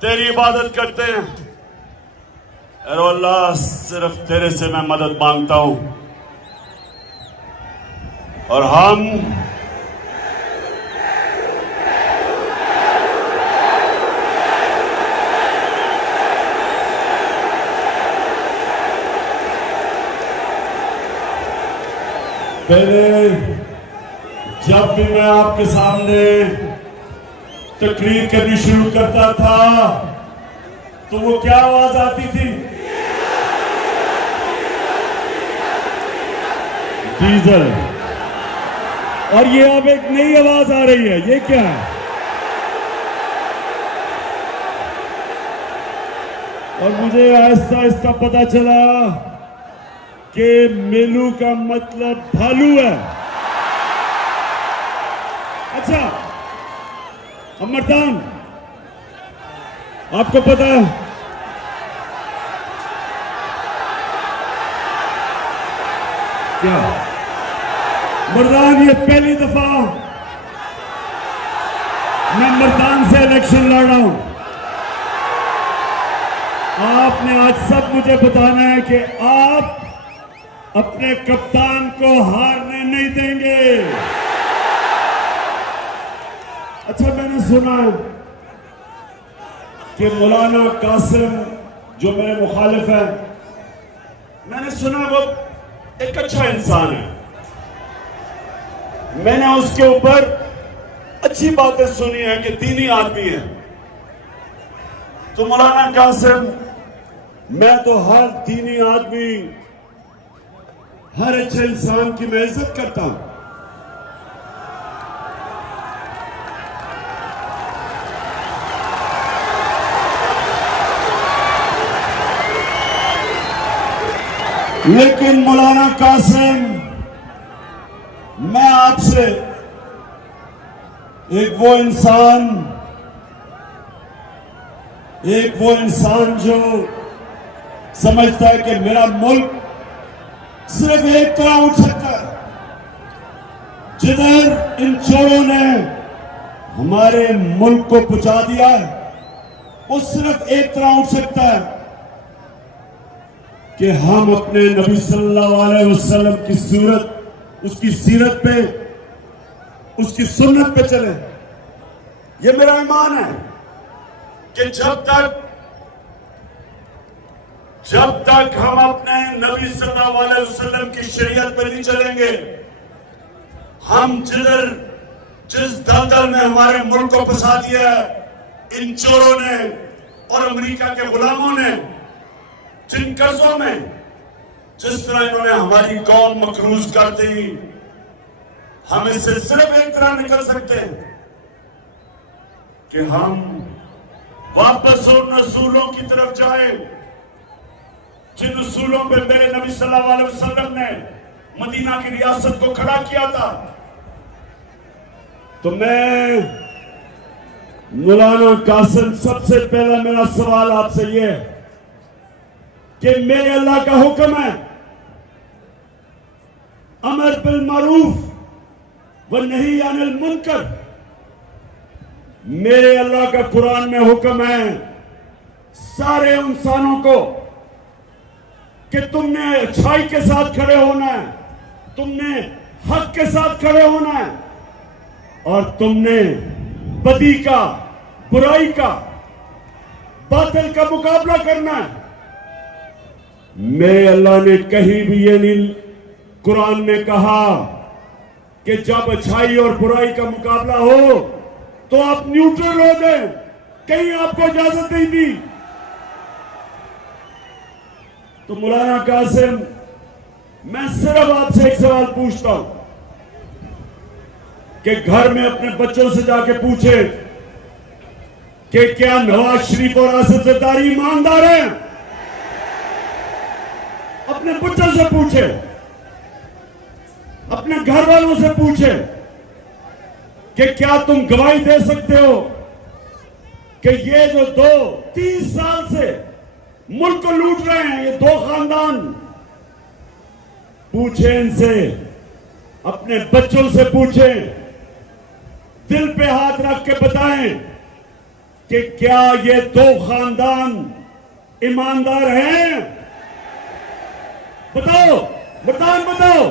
तेरी इबादत करते हैं। अरे अल्लाह, सिर्फ तेरे से मैं मदद मांगता हूं और हम पहले जब भी मैं आपके सामने तकरीर करनी शुरू करता था तो वो क्या आवाज आती थी? डीजल। और ये अब एक नई आवाज आ रही है, ये क्या है? और मुझे आहिस्ता आहिस्ता पता चला कि मेलू का मतलब भालू है। अच्छा अमरदान, आपको पता है क्या मर्दान, ये पहली दफा मैं मर्दान से इलेक्शन लड़ रहा हूं। आपने आज सब मुझे बताना है कि आप अपने कप्तान को हारने नहीं देंगे। अच्छा, मैंने सुना कि मौलाना कासिम जो मेरे मुखालिफ है, मैंने सुना वो एक अच्छा इंसान है। मैंने उसके ऊपर अच्छी बातें सुनी है कि दीनी आदमी है। तो मौलाना कासिम, मैं तो हर दीनी आदमी, हर अच्छे इंसान की मैं इज्जत करता हूं, लेकिन मौलाना कासिम, मैं आपसे एक वो इंसान जो समझता है कि मेरा मुल्क सिर्फ एक तरह उठ सकता है, जिधर इन चोरों ने हमारे मुल्क को पहुंचा दिया है, वो सिर्फ एक तरह उठ सकता है कि हम अपने नबी सल्लल्लाहु अलैहि वसल्लम की सूरत, उसकी सीरत पे, उसकी सुन्नत पे चले। ये मेरा ईमान है कि जब तक हम अपने नबी सल्लल्लाहु अलैहि वसल्लम की शरीयत पे नहीं चलेंगे, हम जिस दलदल में हमारे मुल्क को फंसा दिया है इन चोरों ने और अमेरिका के गुलामों ने, जिन कर्जों में जिस तरह इन्होंने हमारी कौम मकरूज कर दी, हम इससे सिर्फ एक तरह निकल सकते हैं कि हम वापस उन असूलों की तरफ जाए जिन असूलों पे मेरे नबी सल्लल्लाहु अलैहि वसल्लम ने मदीना की रियासत को खड़ा किया था। तो मैं मौलाना कासिम, सबसे पहला मेरा सवाल आपसे यह है कि मेरे अल्लाह का हुक्म है अमर बिल मारूफ व नही अनिल मुनकर। मेरे अल्लाह का कुरान में हुक्म है सारे इंसानों को कि तुमने अच्छाई के साथ खड़े होना है, तुमने हक के साथ खड़े होना है और तुमने बदी का, बुराई का, बातिल का मुकाबला करना है। मेरे अल्लाह ने कहीं भी ये नहीं कुरान में कहा कि जब अच्छाई और बुराई का मुकाबला हो तो आप न्यूट्रल हो जाए, कहीं आपको इजाजत नहीं दी। तो मौलाना कासिम, मैं सिर्फ आपसे एक सवाल पूछता हूं कि घर में अपने बच्चों से जाके पूछे कि क्या नवाज शरीफ और आसिफ जरदारी ईमानदार हैं? अपने बच्चों से पूछे, अपने घर वालों से पूछे कि क्या तुम गवाही दे सकते हो कि ये जो 2-3 साल से मुल्क को लूट रहे हैं, ये 2 खानदान, पूछे इनसे, अपने बच्चों से पूछे, दिल पे हाथ रख के बताएं कि क्या ये दो खानदान ईमानदार हैं? बताओ, बताओ।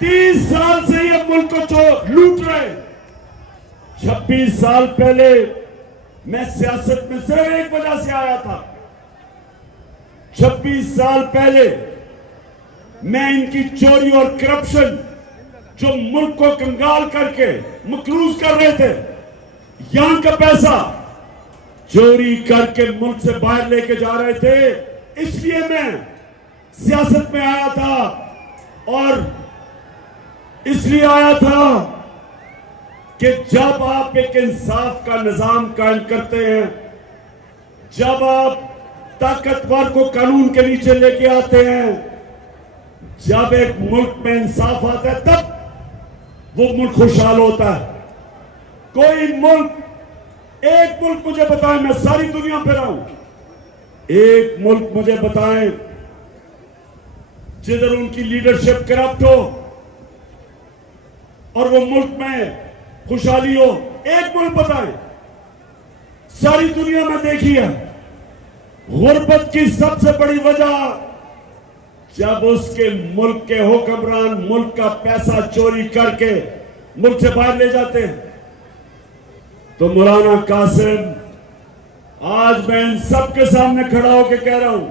30 साल से ये मुल्क को लूट रहे। 26 साल पहले मैं सियासत में सिर्फ एक वजह से आया था। 26 साल पहले मैं इनकी चोरी और करप्शन, जो मुल्क को कंगाल करके मकरूज कर रहे थे, यहां का पैसा चोरी करके मुल्क से बाहर लेके जा रहे थे, इसलिए मैं सियासत में आया था। और इसलिए आया था कि जब आप एक इंसाफ का निजाम कायम करते हैं, जब आप ताकतवर को कानून के नीचे लेके आते हैं, जब एक मुल्क में इंसाफ आता है, तब वो मुल्क खुशहाल होता है। कोई मुल्क, एक मुल्क मुझे बताएं, मैं सारी दुनिया पे रहा हूं, एक मुल्क मुझे बताएं जिधर उनकी लीडरशिप करप्ट हो और वो मुल्क में खुशहाली हो। एक मुल्क बताएं, सारी दुनिया में देखी है। गुर्बत की सबसे बड़ी वजह, जब उसके मुल्क के हुक्मरान मुल्क का पैसा चोरी करके मुल्क से बाहर ले जाते हैं। तो मौलाना कासिम, आज मैं इन सबके सामने खड़ा होकर कह रहा हूं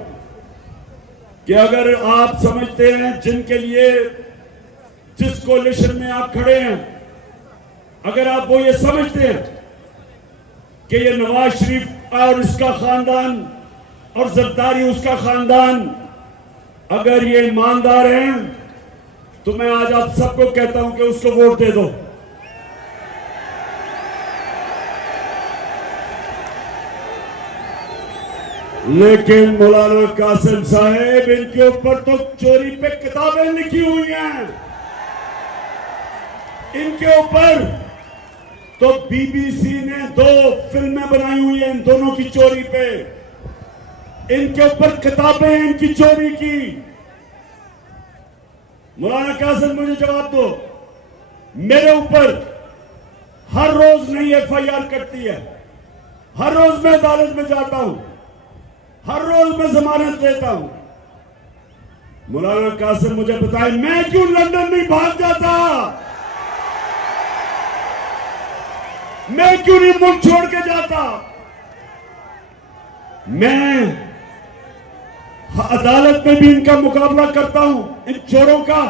कि अगर आप समझते हैं, जिनके लिए, जिस कोलिशन में आप खड़े हैं, अगर आप वो ये समझते हैं कि ये नवाज शरीफ और इसका खानदान और जरदारी उसका खानदान, अगर ये ईमानदार हैं, तो मैं आज आप सबको कहता हूं कि उसको वोट दे दो। लेकिन मौलाना कासिम साहब, इनके ऊपर तो चोरी पे किताबें लिखी हुई हैं, इनके ऊपर तो बीबीसी ने 2 फिल्में बनाई हुई हैं इन दोनों की चोरी पे। इनके ऊपर किताबें हैं इनकी चोरी की। मौलाना कासिम, मुझे जवाब दो, मेरे ऊपर हर रोज नई FIR कटती है, हर रोज मैं अदालत में जाता हूं, हर रोज मैं जमानत लेता हूं। मौलाना कासिम, मुझे बताएं, मैं क्यों लंदन नहीं भाग जाता? मैं क्यों नहीं मुल्क छोड़ के जाता? मैं अदालत में भी इनका मुकाबला करता हूं, इन चोरों का,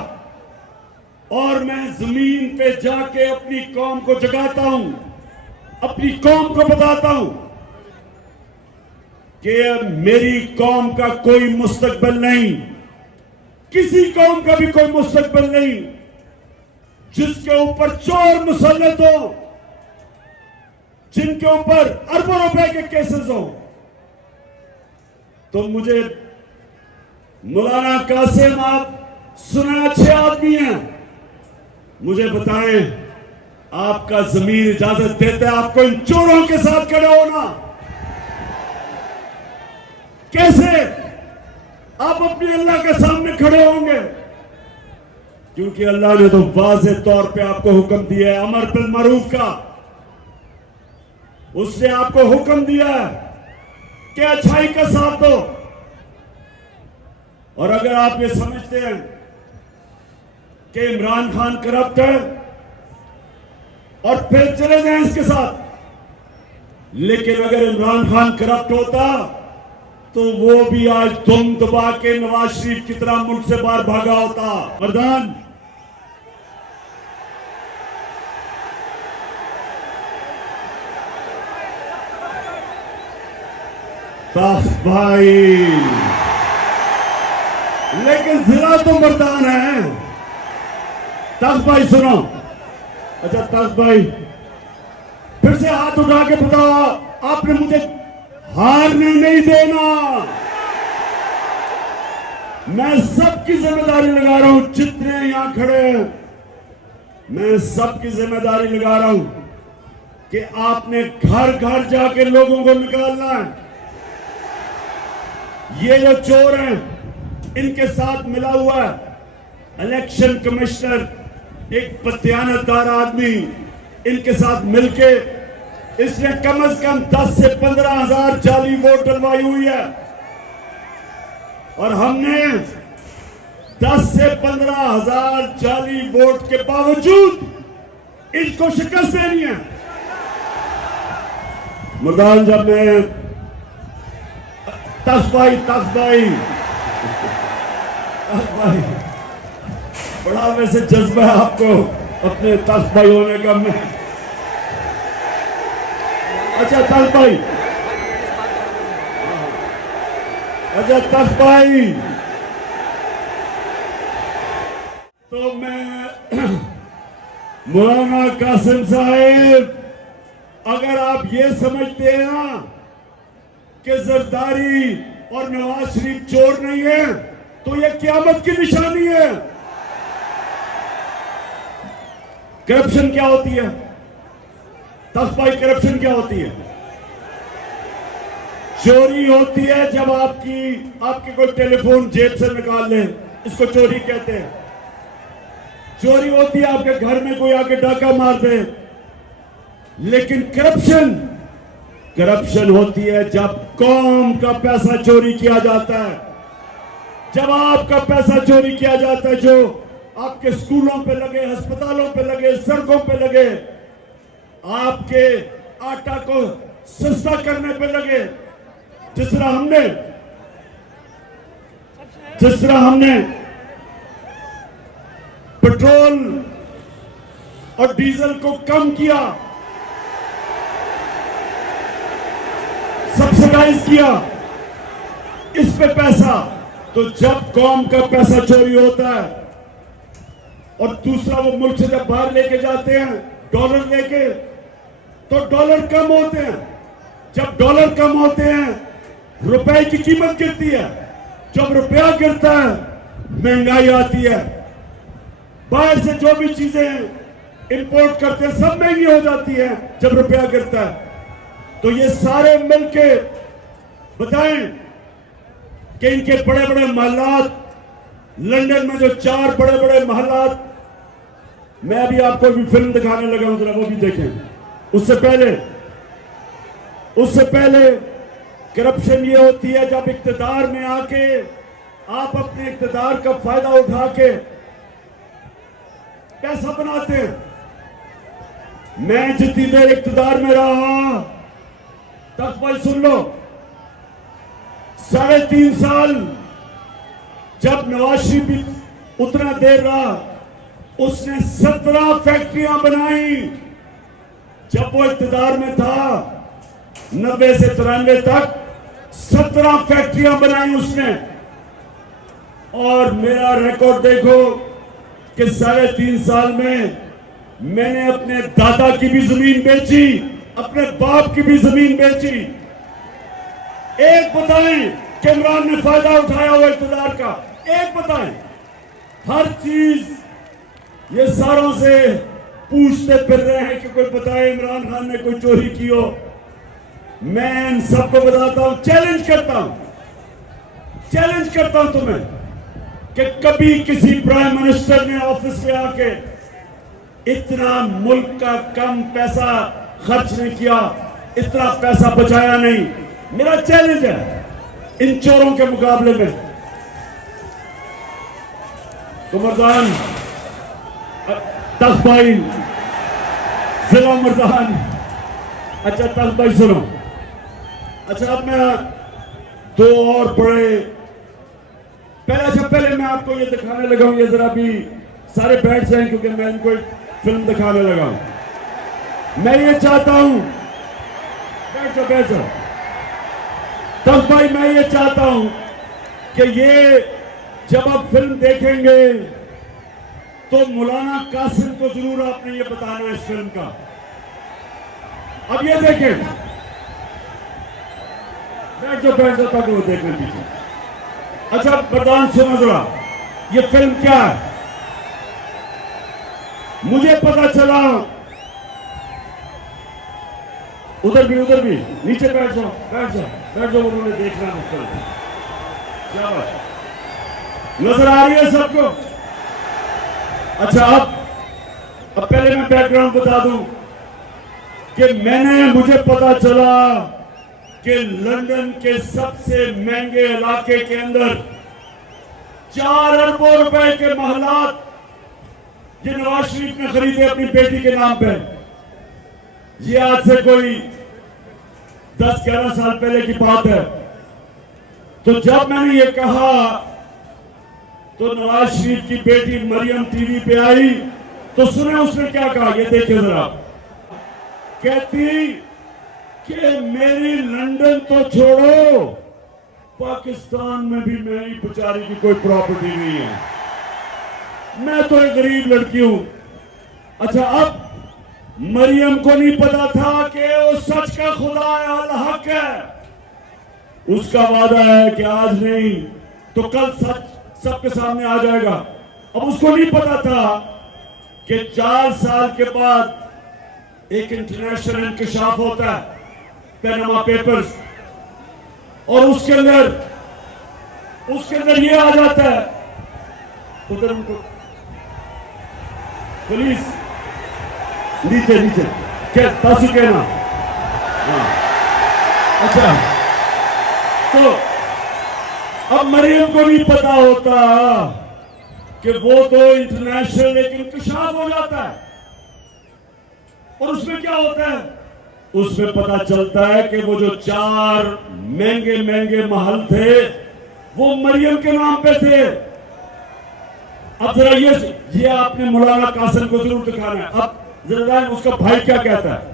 और मैं जमीन पे जाके अपनी कौम को जगाता हूं, अपनी कौम को बताता हूं कि मेरी कौम का कोई मुस्तकबिल नहीं, किसी कौम का भी कोई मुस्तकबिल नहीं जिसके ऊपर चोर मुसल्लत हो, जिनके ऊपर अरबों रुपए के केसेस हो। तो मुझे मौलाना कासिम, आप सुने अच्छे आदमी हैं, मुझे बताएं, आपका जमीन इजाजत देता है आपको इन चोरों के साथ खड़े होना? कैसे आप अपने अल्लाह के सामने खड़े होंगे? क्योंकि अल्लाह ने तो वाज़ेह तौर पे आपको हुक्म दिया है अमर बिल मारूफ का। उसने आपको हुक्म दिया है कि अच्छाई का साथ दो। और अगर आप ये समझते हैं कि इमरान खान करप्ट है और फिर चले जाएं इसके साथ, लेकिन अगर इमरान खान करप्ट होता तो वो भी आज दुम दबा के नवाज शरीफ की तरह मुल्क से बाहर भागा होता। मर्दान, तख्त भाई, लेकिन जिला तो मर्दान है। तख्त भाई सुनो, अच्छा तख्त भाई फिर से हाथ उठा के बताओ, आपने मुझे हारने नहीं देना। मैं सबकी जिम्मेदारी लगा रहा हूं, जितने यहां खड़े हैं, मैं सबकी जिम्मेदारी लगा रहा हूं कि आपने घर घर जाके लोगों को निकालना है। ये जो चोर हैं, इनके साथ मिला हुआ है इलेक्शन कमिश्नर, एक बदयानतदार आदमी, इनके साथ मिलके इसने कम से कम 10 से 15 हजार जाली वोट डलवाई हुई है और हमने 10 से 15 हजार जाली वोट के बावजूद इसको शिकस्त देनी है। मुर्दान जब मैं तस भाई बड़ा वैसे जज्बा है आपको अपने तस भाई होने का। मैं अच्छा तस भाई, अच्छा तस भाई, तो मैं मौलाना कासिम साहिब, अगर आप ये समझते हैं ना कि जरदारी और नवाज शरीफ चोर नहीं है तो ये क़यामत की निशानी है। करप्शन क्या होती है तस्बाई, करप्शन क्या होती है? चोरी होती है जब आपके कोई टेलीफोन जेब से निकाल ले, इसको चोरी कहते हैं। चोरी होती है आपके घर में कोई आके डाका मार दे। लेकिन करप्शन होती है जब कौम का पैसा चोरी किया जाता है, जब आपका पैसा चोरी किया जाता है, जो आपके स्कूलों पे लगे, अस्पतालों पे लगे, सड़कों पे लगे, आपके आटा को सस्ता करने पे लगे। जिस तरह हमने पेट्रोल और डीजल को कम किया, सब्सिडाइज किया, इस पे पैसा, तो जब कौम का पैसा चोरी होता है और दूसरा वो मुल्क से जब बाहर लेके जाते हैं डॉलर लेके, तो डॉलर कम होते हैं। जब डॉलर कम होते हैं रुपए की कीमत गिरती है। जब रुपया गिरता है महंगाई आती है। बाहर से जो भी चीजें इंपोर्ट करते हैं सब महंगी हो जाती है जब रुपया गिरता है। तो ये सारे मिलके बताएं कि इनके बड़े बड़े महलात, लंदन में जो 4 बड़े बड़े महलात, मैं अभी आपको भी फिल्म दिखाने लगा हूं, जरा वो भी देखें। उससे पहले करप्शन ये होती है जब इख्तिदार में आके आप अपने इख्तिदार का फायदा उठा के पैसा बनाते हैं। मैं जितनी देर इख्तिदार में रहा, तक भाई सुन लो, 3.5 साल जब नवाज शरीफ उतना देर रहा, उसने 17 फैक्ट्रियां बनाई। जब वो इख्तिदार में था 90 से 93 तक 17 फैक्ट्रियां बनाई उसने। और मेरा रिकॉर्ड देखो कि 3.5 साल में मैंने अपने दादा की भी जमीन बेची, अपने बाप की भी जमीन बेची। एक बताएं कि इमरान ने फायदा उठाया हुआ इख्तिदार का? एक बताएं। हर चीज ये सारों से पूछते फिर रहे हैं कि कोई बताए इमरान खान ने कोई चोरी की हो। मैं इन सबको बताता हूं, चैलेंज करता हूं तुम्हें कि कभी किसी प्राइम मिनिस्टर ने ऑफिस में आके इतना मुल्क का कम पैसा खर्च नहीं किया, इतना पैसा बचाया नहीं। मेरा चैलेंज है इन चोरों के मुकाबले में। तो मर्दान, तख भाई, जिला मर्दान, अच्छा तख भाई सुनो। अच्छा अब मैं 2 और बड़े पहले मैं आपको ये दिखाने लगा हूं, ये जरा भी सारे बैठ जाएं क्योंकि मैं इनको फिल्म दिखाने लगा हूं। मैं ये चाहता हूं, बैठ जाओ तब भाई, मैं ये चाहता हूं कि ये जब आप फिल्म देखेंगे तो मौलाना कासिम को जरूर आपने ये बताना है इस फिल्म का। अब ये देखें, बैठ जाओ तक वो देखने पीछे। अच्छा प्रधान सुनो जरा, ये फिल्म क्या है? मुझे पता चला, उधर भी नीचे बैठ जाओ, उन्होंने देखना है फिल्म। क्या बात नजर आ रही है सबको? अच्छा अब पहले मैं बैकग्राउंड बता दूं कि मुझे पता चला कि लंदन के सबसे महंगे इलाके के अंदर 4 अरबों रुपए के महलात ये नवाज शरीफ ने खरीदे अपनी बेटी के नाम पे। ये आज से कोई 10-11 साल पहले की बात है। तो जब मैंने ये कहा तो नवाज शरीफ की बेटी मरियम टीवी पे आई तो सुने उसने क्या कहा, ये देखिए जरा। कहती कि मेरी लंदन तो छोड़ो, पाकिस्तान में भी मेरी बेचारी की कोई प्रॉपर्टी नहीं है, मैं तो एक गरीब लड़की हूं। अच्छा, अब मरियम को नहीं पता था कि वो सच का खुदा है, अल हक है। उसका वादा है कि आज नहीं तो कल सच सबके सामने आ जाएगा। अब उसको नहीं पता था कि 4 साल के बाद एक इंटरनेशनल इंकशाफ होता है, पैनामा पेपर्स, और उसके अंदर ये आ जाता है। उधर उनको पुलिस नीचे क्या तासु कहना। हाँ। अच्छा, तो अब मरियम को नहीं पता होता कि वो तो इंटरनेशनल एक इंकशाफ हो जाता है, और उसमें क्या होता है, उसमें पता चलता है कि वो जो 4 महंगे महल थे वो मरियम के नाम पे थे। अब जरा ये आपने मौलाना कासिम को जरूर दिखाना है। अब जरा उसका भाई क्या कहता है।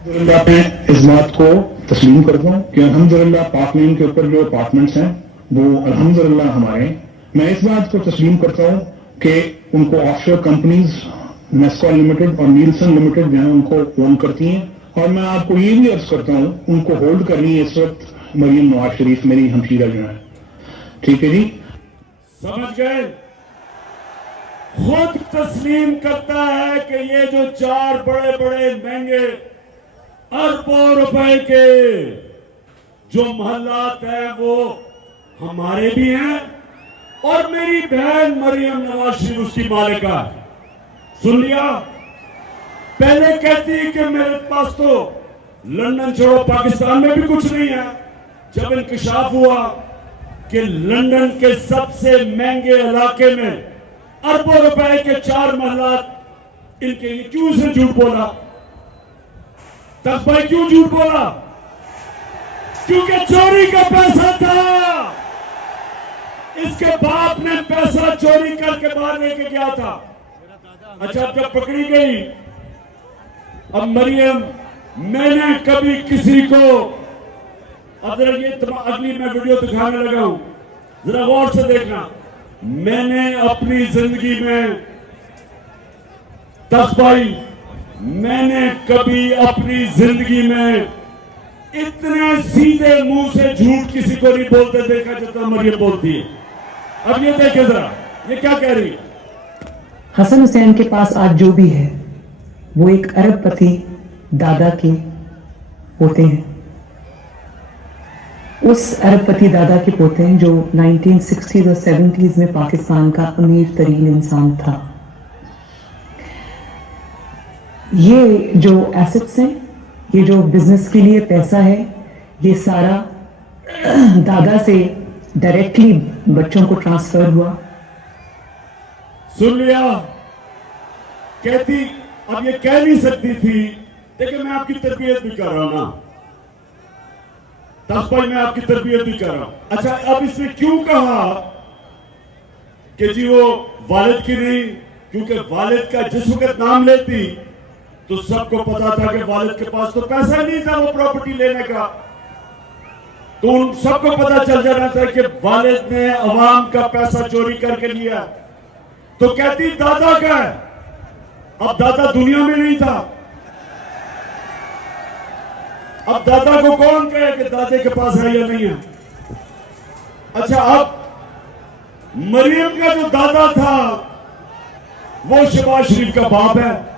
अल्हम्दुलिल्लाह पे इस बात को तस्लीम करता हूँ कि अल्हम्दुलिल्लाह पाक मीम के ऊपर जो अपार्टमेंट्स हैं वो अल्हम्दुलिल्लाह हमारे। मैं इस बात को तस्लीम करता हूँ कि उनको ऑफशोर कंपनीज नेस्कॉल लिमिटेड और नीलसन लिमिटेड जो है उनको ओन करती हैं, और मैं आपको ये भी अर्ज करता हूँ उनको होल्ड करनी है इस वक्त मरियम नवाज शरीफ मेरी हमशीरा जो है। ठीक है जी, समझ गए। खुद तस्लीम करता है कि ये जो 4 बड़े महंगे अरबों रुपए के जो महलात हैं वो हमारे भी हैं, और मेरी बहन मरियम नवाज शरीफ उसकी मालिका है। सुन लिया। पहले कहती कि मेरे पास तो लंदन छोड़ो पाकिस्तान में भी कुछ नहीं है। जब इंकशाफ हुआ कि लंदन के सबसे महंगे इलाके में अरबों रुपए के 4 महलात इनके, क्यों से झूठ बोला? तक भाई क्यों झूठ बोला? क्योंकि चोरी का पैसा था। इसके बाप ने पैसा चोरी करके बाहर लेके गया था। अच्छा, अब जब पकड़ी गई, अब मरियम, मैंने कभी किसी को, अब जरा ये अगली मैं वीडियो दिखाने लगा हूं, जरा गौर से देखना। मैंने अपनी जिंदगी में तखबाई, मैंने कभी अपनी जिंदगी में इतने सीधे मुंह से झूठ किसी को नहीं बोलते देखा जितना मरियम बोलती है। अब ये देखे जरा, ये क्या कह रही है। हसन हुसैन के पास आज जो भी है वो एक अरबपति दादा के पोते हैं। उस अरबपति दादा के पोते हैं जो 1960s और 70s में पाकिस्तान का अमीर तरीन इंसान था। ये जो एसेट्स हैं, ये जो बिजनेस के लिए पैसा है, ये सारा दादा से डायरेक्टली बच्चों को ट्रांसफर हुआ। सुन लिया। कहती, अब ये कह नहीं सकती थी, देखिए मैं आपकी तरबियत भी कर रहा हूं ना, तखबाई मैं आपकी तरबियत भी कर रहा हूं। अच्छा, अब इसने क्यों कहा कि जी वो वालिद की नहीं, क्योंकि वालिद का जिस वक्त नाम लेती तो सबको पता था कि वालिद के पास तो पैसा नहीं था वो प्रॉपर्टी लेने का, तो उन सबको पता चल जाना था कि वालिद ने अवाम का पैसा चोरी करके लिया। तो कहती दादा का है। अब दादा दुनिया में नहीं था। अब दादा को कौन कहे कि दादे के पास है या नहीं है। अच्छा, अब मरियम का जो दादा था वो शहबाज शरीफ का बाप है।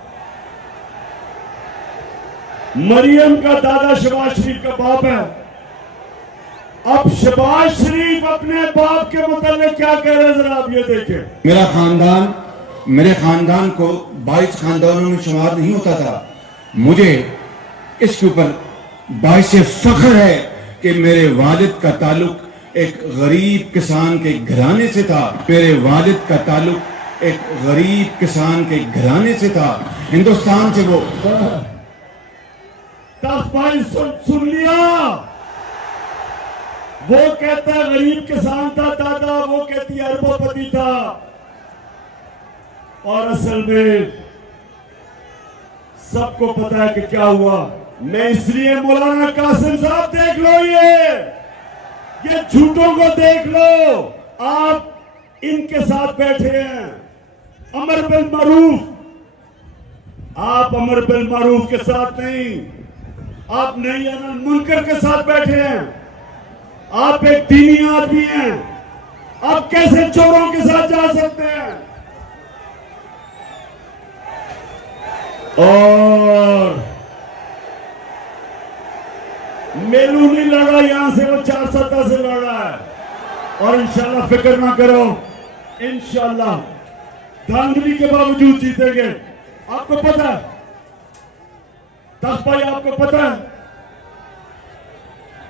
मरियम का दादा शहबाज शरीफ का बाप है। अब शहबाज शरीफ अपने बाप के मुताबिक क्या कह रहे हैं, जरा आप ये देखें। मेरा खानदान मेरे खानदान को 22 खानदानों में शुमार नहीं होता था। मुझे इसके ऊपर बाइसे फख्र है कि मेरे वालिद का ताल्लुक एक गरीब किसान के घराने से था। मेरे वालिद का ताल्लुक एक गरीब किसान के घराने से था। हिंदुस्तान से वो भाई सुन लिया। वो कहता है गरीब किसान था दादा, वो कहती है अरबोपति था। और असल में सबको पता है कि क्या हुआ। मैं इसलिए मौलाना कासिम साहब देख लो, ये झूठों को देख लो। आप इनके साथ बैठे हैं, अमर बिल मारूफ। आप अमर बिल मारूफ के साथ नहीं, आप नहीं अनल मुनकर के साथ बैठे हैं। आप एक दीनी आदमी हैं, आप कैसे चोरों के साथ जा सकते हैं? और मेलू नहीं लड़ा यहां से, वो 4-7 से लड़ रहा है। और इंशाल्लाह फिक्र ना करो, इंशाल्लाह धांधली के बावजूद जीतेंगे। आपको पता है तख्त भाई, आपको पता है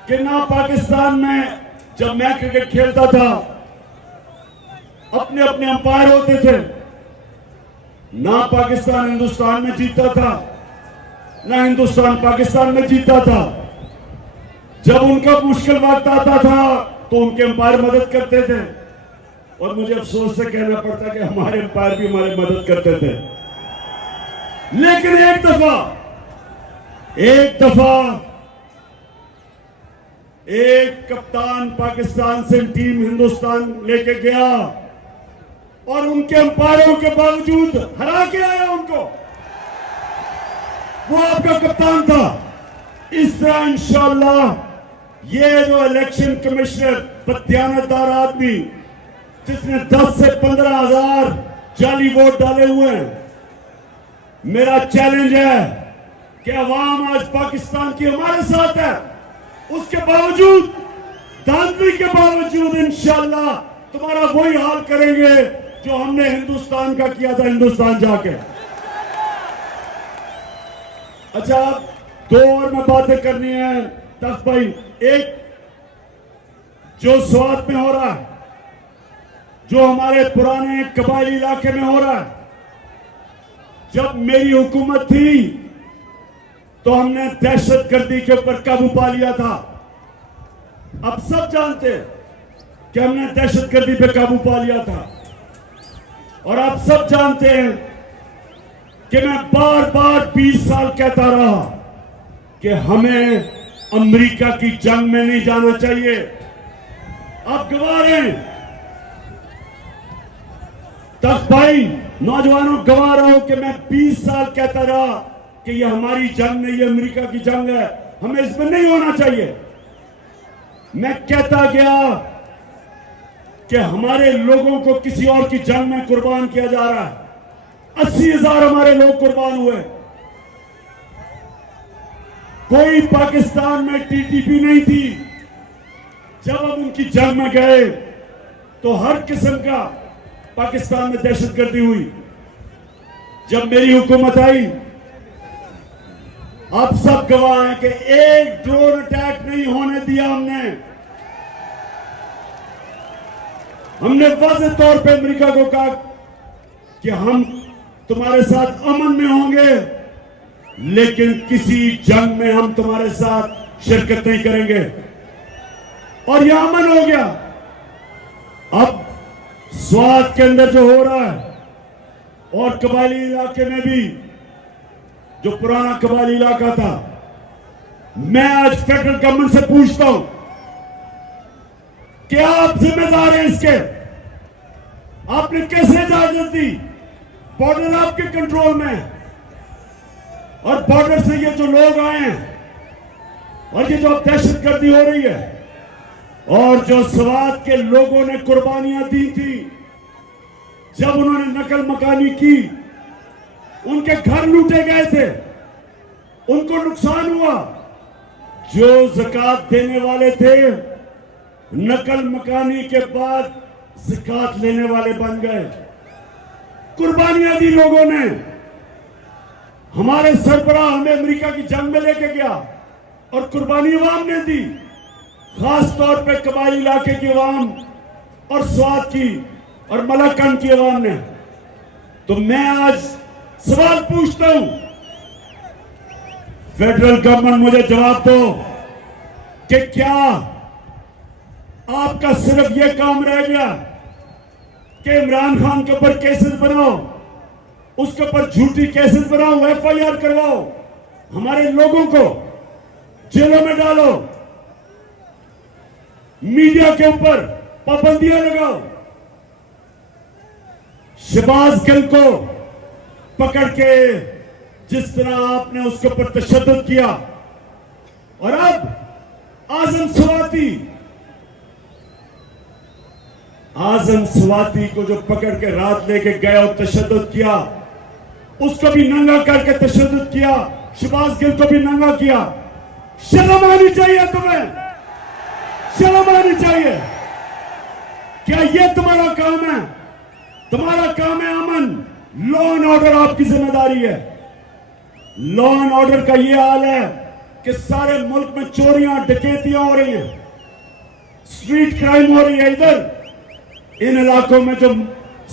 कि ना पाकिस्तान में जब मैं क्रिकेट खेलता था अपने अपने अंपायर होते थे, ना पाकिस्तान हिंदुस्तान में जीतता था, ना हिंदुस्तान पाकिस्तान में जीतता था। जब उनका मुश्किल वक्त आता था तो उनके अंपायर मदद करते थे। और मुझे अफसोस से कहना पड़ता कि हमारे अंपायर भी हमारी मदद करते थे। लेकिन एक दफा एक कप्तान पाकिस्तान से टीम हिंदुस्तान लेके गया और उनके अंपायरों के बावजूद हरा के आया उनको। वो आपका कप्तान था। इस तरह इंशाअल्लाह ये जो इलेक्शन कमिश्नर बददियानतदार आदमी जिसने 10 से 15 हजार जाली वोट डाले हुए हैं, मेरा चैलेंज है कि अवाम आज पाकिस्तान की हमारे साथ है। उसके बावजूद, धांधली के बावजूद इंशाअल्लाह तुम्हारा वही हाल करेंगे जो हमने हिंदुस्तान का किया था हिंदुस्तान जाके। अच्छा, 2 और में बातें करनी है तख्त भाई। एक, जो स्वात में हो रहा है, जो हमारे पुराने कबायली इलाके में हो रहा है, जब मेरी हुकूमत थी तो हमने दहशतगर्दी के ऊपर काबू पा लिया था। अब सब जानते हैं कि हमने दहशतगर्दी पे काबू पा लिया था। और आप सब जानते हैं कि मैं बार बार 20 साल कहता रहा कि हमें अमेरिका की जंग में नहीं जाना चाहिए। आप गवाह हैं तख्त भाई, नौजवानों गवाह रहो कि मैं 20 साल कहता रहा कि ये हमारी जंग नहीं, ये अमेरिका की जंग है, हमें इसमें नहीं होना चाहिए। मैं कहता गया कि हमारे लोगों को किसी और की जंग में कुर्बान किया जा रहा है। 80,000 हमारे लोग कुर्बान हुए। कोई पाकिस्तान में टीटीपी नहीं थी। जब हम उनकी जंग में गए तो हर किस्म का पाकिस्तान में दहशतगर्दी हुई। जब मेरी हुकूमत आई, आप सब गवाह हैं कि एक ड्रोन अटैक नहीं होने दिया हमने वाज़ेह तौर पे अमेरिका को कहा कि हम तुम्हारे साथ अमन में होंगे, लेकिन किसी जंग में हम तुम्हारे साथ शिरकत नहीं करेंगे। और यह अमन हो गया। अब स्वात के अंदर जो हो रहा है और कबायली इलाके में भी, जो पुराना कबायली इलाका था, मैं आज फेडरल गवर्नमेंट से पूछता हूं कि आप जिम्मेदार हैं इसके? आपने कैसे इजाजत दी? बॉर्डर आपके कंट्रोल में है और बॉर्डर से ये जो लोग आए हैं और ये जो दहशतगर्दी हो रही है और जो स्वात के लोगों ने कुर्बानियां दी थी, जब उन्होंने नकल मकानी की, उनके घर लूटे गए थे, उनको नुकसान हुआ। जो ज़कात देने वाले थे, नकल मकानी के बाद ज़कात लेने वाले बन गए। कुर्बानियां दी लोगों ने। हमारे सरबराह हमें अमेरिका की जंग में लेके गया और कुर्बानी अवाम ने दी, खास तौर पे कबायली इलाके की अवाम और स्वात की और मलकन की अवाम ने। तो मैं आज सवाल पूछता हूं, फेडरल गवर्नमेंट मुझे जवाब दो कि क्या आपका सिर्फ यह काम रह गया कि इमरान खान के ऊपर केसेस बनाओ, उसके ऊपर झूठी केसेस बनाओ, FIR करवाओ, हमारे लोगों को जेलों में डालो, मीडिया के ऊपर पाबंदियां लगाओ, शहबाज गिल को पकड़ के जिस तरह आपने उसके ऊपर तशद्दुद किया, और अब आजम स्वाति को जो पकड़ के रात लेके गए और तशद्दुद किया, उसको भी नंगा करके तशद्दुद किया, शहबाज गिल को भी नंगा किया। शर्म आनी चाहिए तुम्हें, शर्म आनी चाहिए। क्या यह तुम्हारा काम है? तुम्हारा काम है अमन, लॉ एंड ऑर्डर आपकी जिम्मेदारी है। लॉ एंड ऑर्डर का यह हाल है कि सारे मुल्क में चोरियां डकैतियां हो रही हैं, स्ट्रीट क्राइम हो रही है। इधर इन इलाकों में जो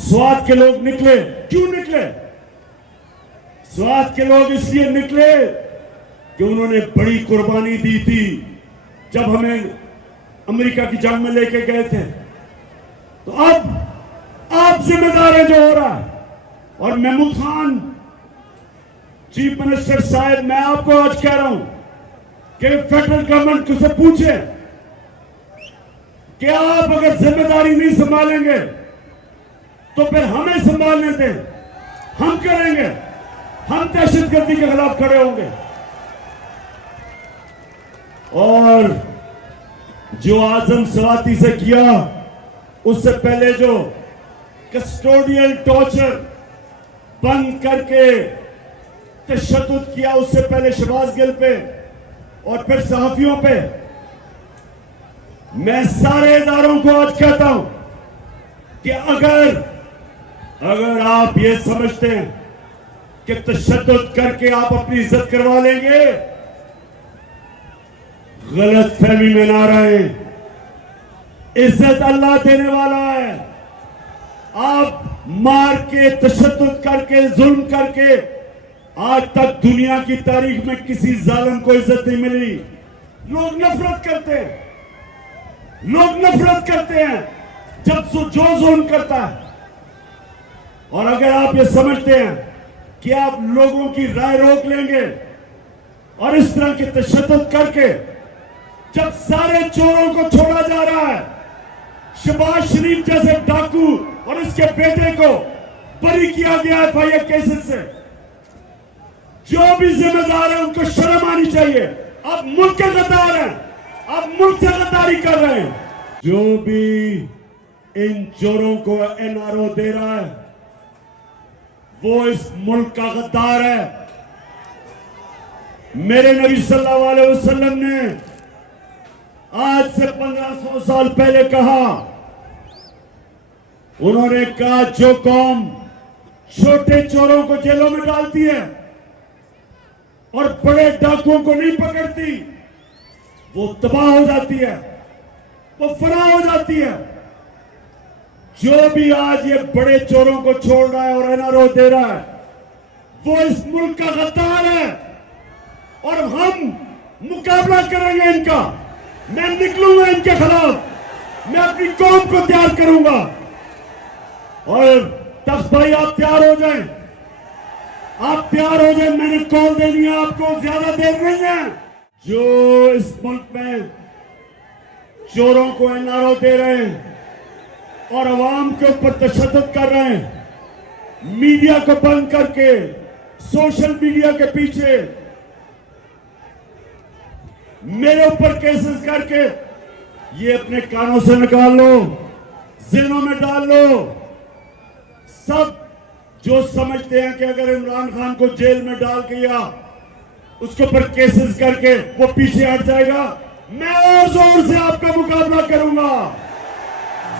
स्वात के लोग निकले, क्यों निकले? स्वात के लोग इसलिए निकले कि उन्होंने बड़ी कुर्बानी दी थी जब हमें अमेरिका की जंग में लेके गए थे। तो अब आप जिम्मेदार है जो हो रहा है। और महमूद खान चीफ मिनिस्टर साहब, मैं आपको आज कह रहा हूं कि फेडरल गवर्नमेंट को से पूछे कि आप अगर जिम्मेदारी नहीं संभालेंगे तो फिर हमें संभालने दें, हम करेंगे, हम दहशतगर्दी के खिलाफ खड़े होंगे। और जो आजम स्वाति से किया, उससे पहले जो कस्टोडियल टॉर्चर बंद करके तशद्दुद किया, उससे पहले शहबाज गिल पे और फिर सहाफियों पे, मैं सारे इदारों को आज कहता हूं कि अगर आप ये समझते हैं कि तशद्दुद करके आप अपनी इज्जत करवा लेंगे, गलत फहमी में ना रहे। इज्जत अल्लाह देने वाला है। आप मार के, तशद्दुद करके, जुल्म करके, आज तक दुनिया की तारीख में किसी जालिम को इज्जत नहीं मिली। लोग नफरत करते हैं, लोग नफरत करते हैं जब जो जुल्म करता है। और अगर आप ये समझते हैं कि आप लोगों की राय रोक लेंगे और इस तरह के तशद्दुद करके जब सारे चोरों को छोड़ा जा रहा है, शहबाज शरीफ जैसे डाकू और इसके बेटे को बरी किया गया FIR केसेस से, जो भी जिम्मेदार है उनको शर्म आनी चाहिए। आप मुल्क के गद्दार हैं, आप मुल्क से गद्दारी कर रहे हैं। जो भी इन चोरों को NRO दे रहा है वो इस मुल्क का गद्दार है। मेरे नबी सल्लल्लाहु अलैहि वसल्लम ने आज से 1500 साल पहले कहा, उन्होंने कहा जो कौम छोटे चोरों को जेलों में डालती है और बड़े डाकुओं को नहीं पकड़ती, वो तबाह हो जाती है, वो फना हो जाती है। जो भी आज ये बड़े चोरों को छोड़ रहा है और NRO दे रहा है, वो इस मुल्क का गद्दार है और हम मुकाबला करेंगे इनका। मैं निकलूंगा इनके खिलाफ, मैं अपनी कौम को तैयार करूंगा। और तख्त भाई आप तैयार हो जाएं, आप तैयार हो जाएं। मैंने कॉल देनी है आपको, ज्यादा देर नहीं है। जो इस मुल्क में चोरों को NRO दे रहे हैं और अवाम के ऊपर तशद्दुद कर रहे हैं, मीडिया को बंद करके, सोशल मीडिया के पीछे मेरे ऊपर केसेस करके, ये अपने कानों से निकाल लो, जिलों में डाल लो। सब जो समझते हैं कि अगर इमरान खान को जेल में डाल के या उसके ऊपर केसेस करके वो पीछे हट जाएगा, मैं और जोर से आपका मुकाबला करूंगा।